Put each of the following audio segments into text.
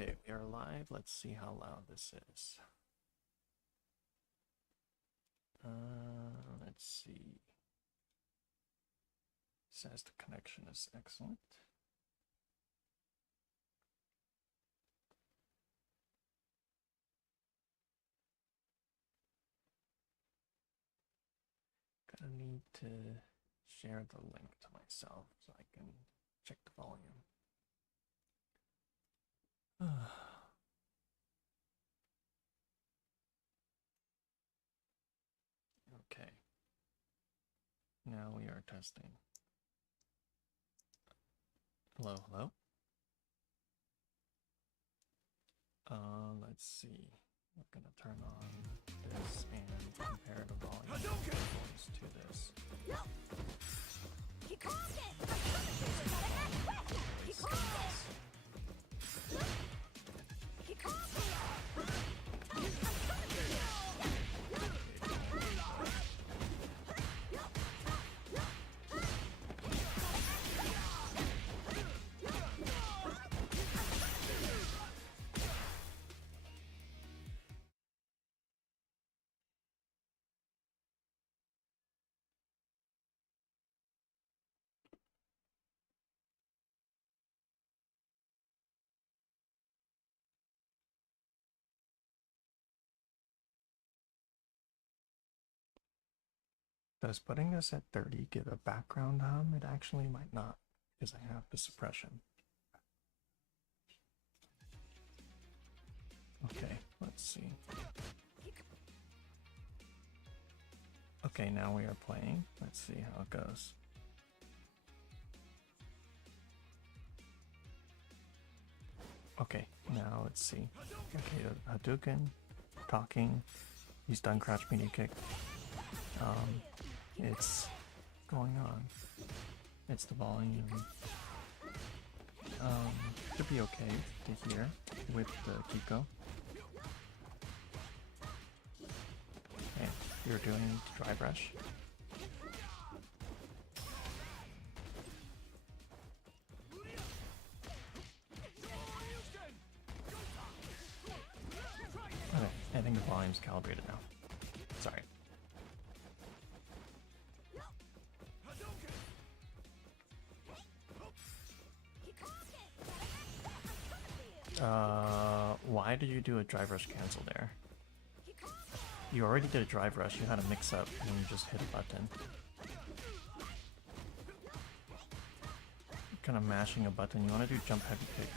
Okay, we are live. Let's see how loud this is. Let's see. Says the connection is excellent. Gonna need to share the link to myself so I can check the volume. Okay. Now we are testing. Hello, hello. Let's see. I'm gonna turn on this and compare the volume levels to this. Does putting this at 30 give a background hum? It actually might not, because I have the suppression. Okay, let's see. Okay, now we are playing. Let's see how it goes. Okay, now let's see. Okay, Hadouken, talking. He's done crouch media kick. It's going on. It's the volume. Should be okay to hear with the Kiko. Okay, you're doing dry brush. Okay, I think the volume's calibrated now. Sorry. Why did you do a drive rush cancel there? You already did a drive rush, you had a mix up, and you just hit a button. You're kind of mashing a button, you want to do jump heavy kick.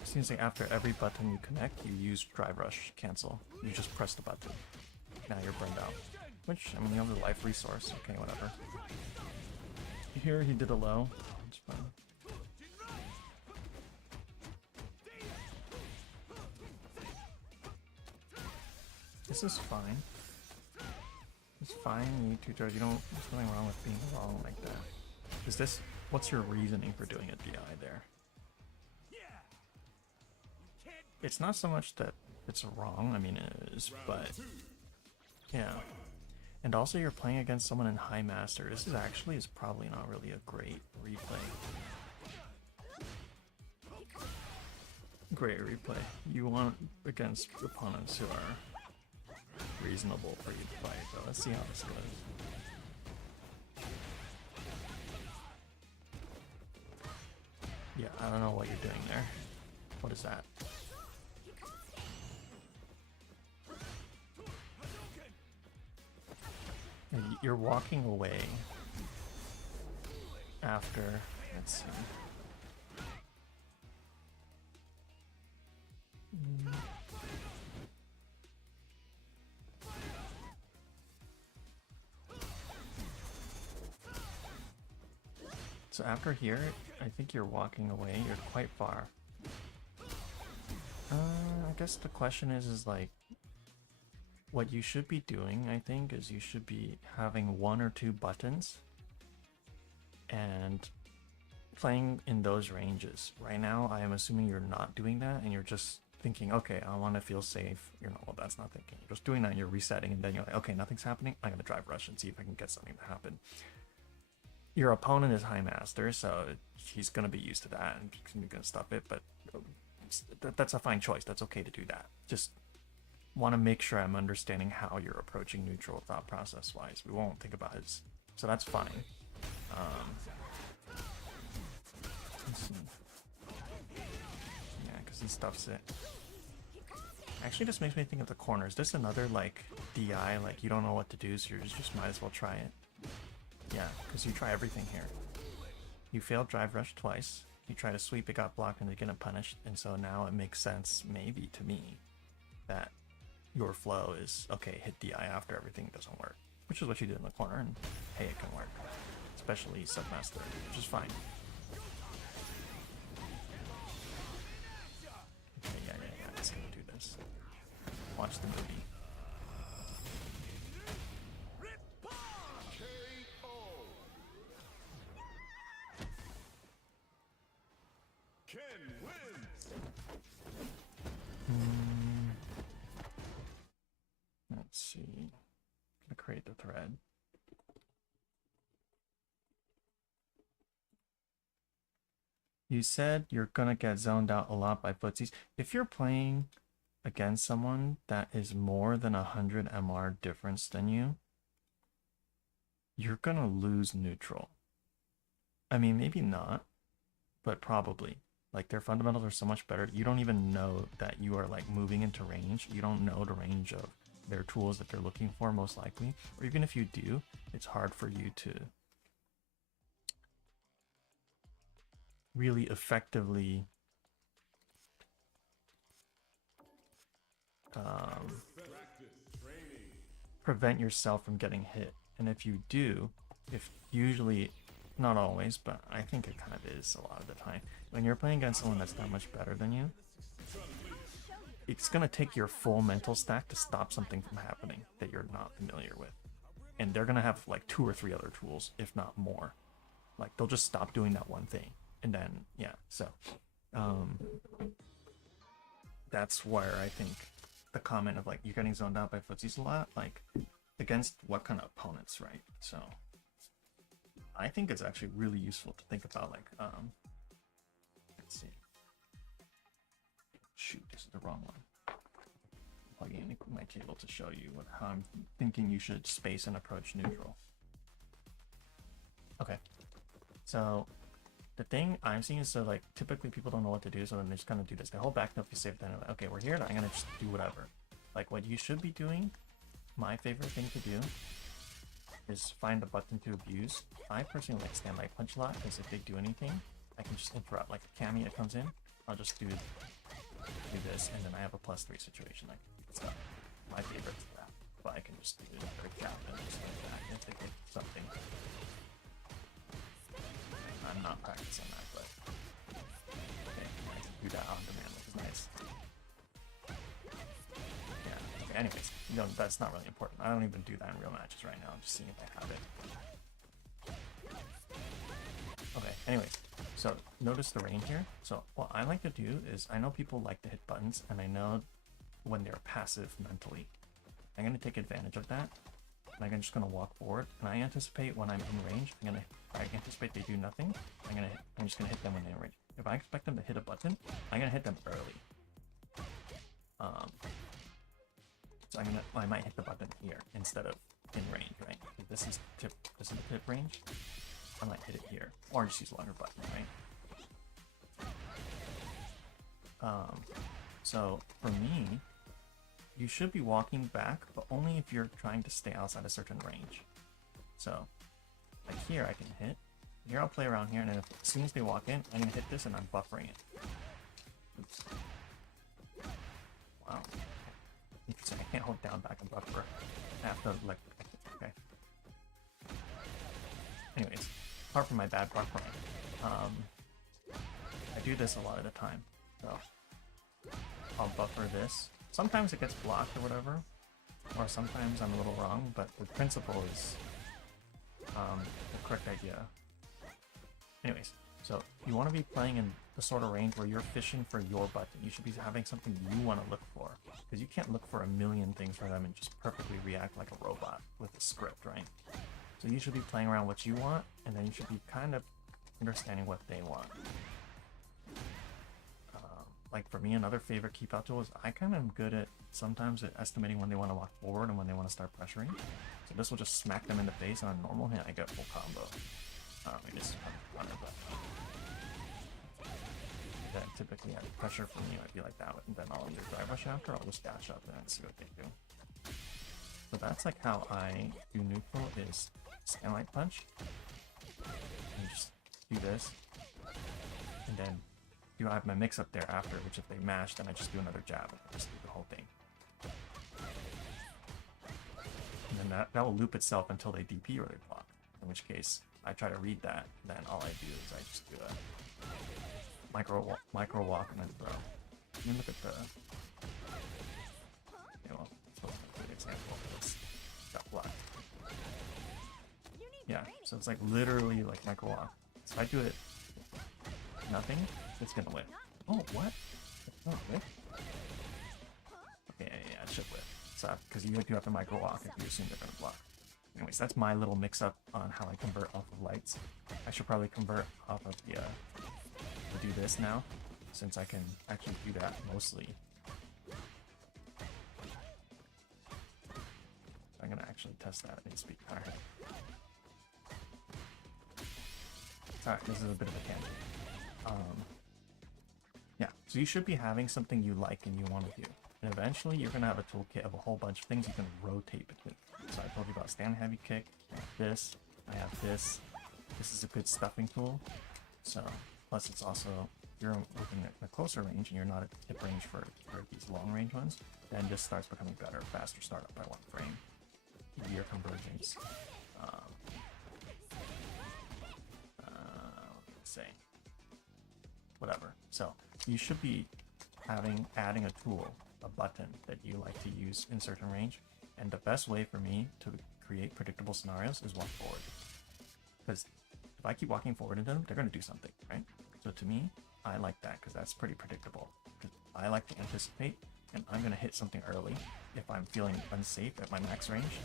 It seems like after every button you connect, you use drive rush cancel. You just press the button. Now you're burned out. Which, I mean, you have the life resource, okay, whatever. Here he did a low, it's fine. This is fine. It's fine, you two throws. You don't, there's nothing wrong with being wrong like that. Is this, what's your reasoning for doing a DI there? It's not so much that it's wrong, I mean it is, but yeah. And also you're playing against someone in High Master. This is actually is probably not really a great replay. Great replay. You want against opponents who are reasonable for you to fight, but let's see how this goes. Yeah, I don't know what you're doing there. What is that? You're walking away after, let's see. So after here, I think you're walking away. You're quite far. I guess the question is like, what you should be doing, I think, is you should be having 1 or 2 buttons and playing in those ranges. Right now, I am assuming you're not doing that and you're just thinking, okay, I want to feel safe. You're not, well, that's not thinking. You're just doing that and you're resetting and then you're like, okay, nothing's happening. I'm going to drive rush and see if I can get something to happen. your opponent is High Master, so he's gonna be used to that and he's gonna stop it. But that's a fine choice. That's okay to do that. Just want to make sure I'm understanding how you're approaching neutral thought process wise. We won't think about his, so that's fine. Let's see. Yeah, because he stuffs it. Actually, this makes me think of the corner. Is this another like DI? Like you don't know what to do, so you just might as well try it. Yeah, because you try everything here. You failed drive rush twice. You try to sweep, it got blocked, and they get punished. And so now it makes sense, maybe to me, that your flow is okay. Hit DI after everything doesn't work, which is what you did in the corner, and hey, it can work, especially submaster, which is fine. Okay, yeah. It's gonna do this. Watch the movie. Let's see. I'm gonna create the thread. You said you're gonna get zoned out a lot by footsies. If you're playing against someone that is more than 100 MR difference than you, you're gonna lose neutral. I mean, maybe not, but probably. Like their fundamentals are so much better. You don't even know that you are like moving into range. You don't know the range of their tools that they're looking for, most likely. Or even if you do, it's hard for you to really effectively prevent yourself from getting hit. And if you do, if usually, not always, but I think it kind of is a lot of the time, when you're playing against someone that's that much better than you, it's going to take your full mental stack to stop something from happening that you're not familiar with. And they're going to have like 2 or 3 other tools, if not more. Like they'll just stop doing that one thing. And then, yeah, so that's where I think the comment of like, you're getting zoned out by footsies a lot, like against what kind of opponents, right? So I think it's actually really useful to think about like, let's see. Shoot, this is the wrong one. Plugging in my cable to show you how I'm thinking you should space and approach neutral. Okay, so the thing I'm seeing is, so like typically people don't know what to do, so then they just kind of do this. They hold back until you save, then like, okay, we're here, I'm gonna just do whatever. Like what you should be doing, my favorite thing to do is find a button to abuse. I personally like standby punch a lot, because if they do anything, I can just interrupt. Like a Cammy that comes in, I'll just do this, and then I have a +3 situation. Like it's not my favorite for that, but I can just do another cap and just like that if they get something. I'm not practicing that, but okay, I can do that on demand, which is nice. Yeah, okay, anyways, you know, that's not really important. I don't even do that in real matches right now. I'm just seeing if I have it. Okay, anyways, so notice the range here. So what I like to do is, I know people like to hit buttons, and I know when they're passive mentally. I'm going to take advantage of that, and I'm just going to walk forward, and I anticipate when I'm in range, I anticipate they do nothing. I'm just going to hit them when they're in range. If I expect them to hit a button, I'm going to hit them early. So I might hit the button here instead of in range, right? If this is the tip range, I might hit it here, or just use a longer button, right? So for me, you should be walking back, but only if you're trying to stay outside a certain range. So like here I can hit, here I'll play around here, and then as soon as they walk in, I'm gonna hit this and I'm buffering it. Oops. Wow. Interesting, I can't hold down back and buffer. I have to like, okay. Anyways, apart from my bad buffering, I do this a lot of the time. So I'll buffer this. Sometimes it gets blocked or whatever, or sometimes I'm a little wrong, but the principle is the correct idea. Anyways, so you want to be playing in the sort of range where you're fishing for your button. You should be having something you want to look for, because you can't look for a million things for them and just perfectly react like a robot with a script, right? So you should be playing around what you want, and then you should be kind of understanding what they want. Like for me, another favorite keep out tool is I kind of am good at sometimes at estimating when they want to walk forward and when they want to start pressuring. So this will just smack them in the face on a normal hit. I get full combo. It is fun, but then typically pressure for me might be like that, and then I'll either drive rush after, or I'll just dash up and see what they do. So that's like how I do neutral, is Skylight Punch. And just do this, and then I have my mix up there after, which if they mash, then I just do another jab and just do the whole thing. And then that will loop itself until they DP or they block, in which case I try to read that, then all I do is I just do a micro walk and then throw. I mean, look at the... Okay, well, it's a good example. It's got blocked. Yeah, so it's like literally like micro walk. So if I do it nothing, it's gonna whip. Oh, what? Oh, whip? Okay, yeah, it should whip. So, because you do have to micro walk if you assume they're gonna block. Anyways, that's my little mix up on how I convert off of lights. I should probably convert off of the, do this now, since I can actually do that mostly. I'm gonna actually test that in speed. Alright. Alright, this is a bit of a tangent. Yeah, so you should be having something you like and you want to do. And eventually you're going to have a toolkit of a whole bunch of things you can rotate between. So I told you about stand heavy kick, I have this, I have this. This is a good stuffing tool. So, plus it's also, if you're looking at a closer range and you're not at tip range for these long range ones, then this starts becoming better, faster startup by 1 frame, easier convergence. Let's say, whatever. So you should be adding a tool, a button that you like to use in certain range. And the best way for me to create predictable scenarios is walk forward. Because if I keep walking forward into them, they're going to do something, right? So to me, I like that because that's pretty predictable. I like to anticipate, and I'm going to hit something early. If I'm feeling unsafe at my max range,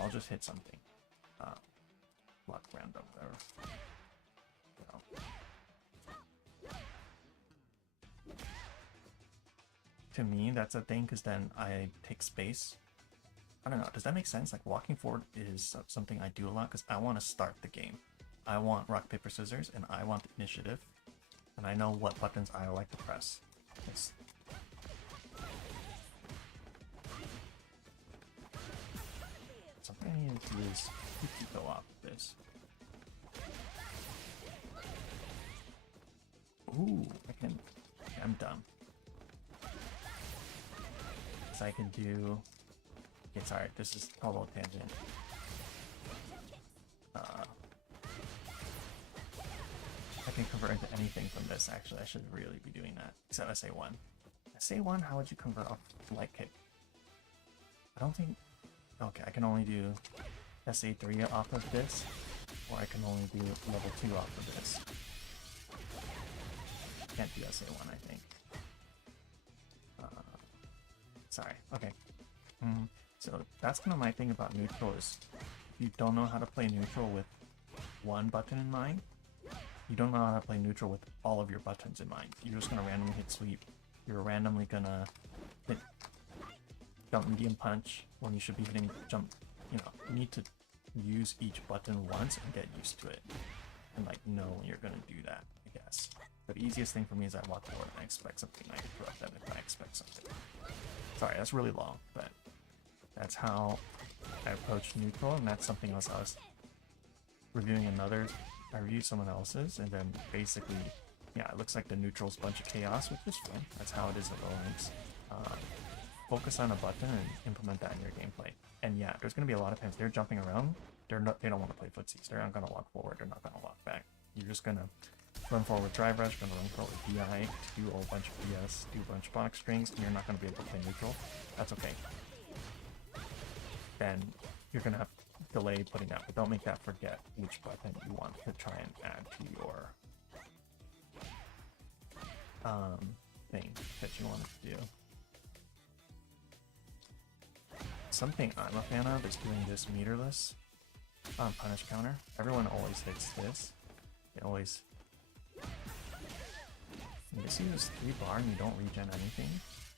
I'll just hit something. Block random, whatever. To me, that's a thing, because then I take space. I don't know, does that make sense? Like, walking forward is something I do a lot, because I want to start the game. I want rock, paper, scissors, and I want the initiative. And I know what buttons I like to press. Something I need to do is go off this. Ooh, I'm dumb. So I can do... Okay, sorry, this is a little tangent. I can convert into anything from this, actually. I should really be doing that. Except SA1. SA1, how would you convert off light kick? I don't think... Okay, I can only do SA3 off of this, or I can only do level 2 off of this. Can't do SA1, I think. Sorry, okay. So that's kind of my thing about neutral is, if you don't know how to play neutral with one button in mind, you don't know how to play neutral with all of your buttons in mind. You're just going to randomly hit sweep. You're randomly going to hit jump medium punch when you should be hitting jump. You know, you need to use each button once and get used to it. And like know when you're going to do that, I guess. But the easiest thing for me is I walk forward and I expect something. I interrupt them if I expect something. Sorry, that's really long, but that's how I approach neutral, and that's something else I was reviewing another. I reviewed someone else's, and then basically, yeah, it looks like the neutral's a bunch of chaos, which is fun. That's how it is at low ranks. Focus on a button and implement that in your gameplay. And yeah, there's going to be a lot of times they're jumping around. They don't want to play footsies. They're not going to walk forward. They're not going to walk back. You're just going to run forward drive rush, going to run forward DI, do a whole bunch of BS, do a bunch of box strings, and you're not going to be able to play neutral. That's okay. Then you're going to have delay putting out, but don't make that forget which button you want to try and add to your thing that you want to do. Something I'm a fan of is doing this meterless. Punish counter. Everyone always hits this. They always... You just use 3 bar and you don't regen anything.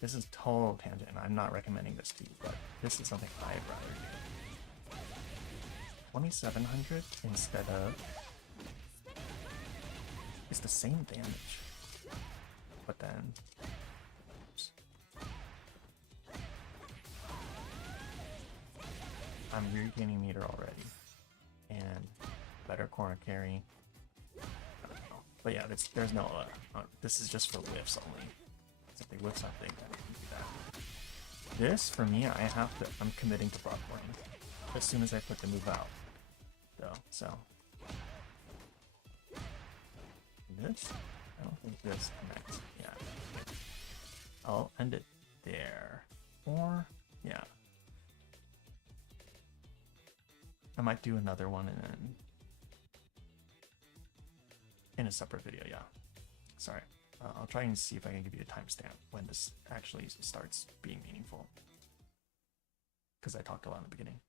This is total tangent. I'm not recommending this to you, but this is something I'd rather do. 2700 instead of... It's the same damage. But then... Oops. I'm regaining meter already. And better corner carry. I don't know. But yeah, there's no... this is just for whiffs only. If they whiff something, then I can do that. This, for me, I'm committing to block lane as soon as I put the move out. Though, so... This? I don't think this connects. Yeah. I'll end it there. Or, yeah. I might do another one and then... in a separate video, yeah. Sorry. I'll try and see if I can give you a timestamp when this actually starts being meaningful. Because I talked a lot in the beginning.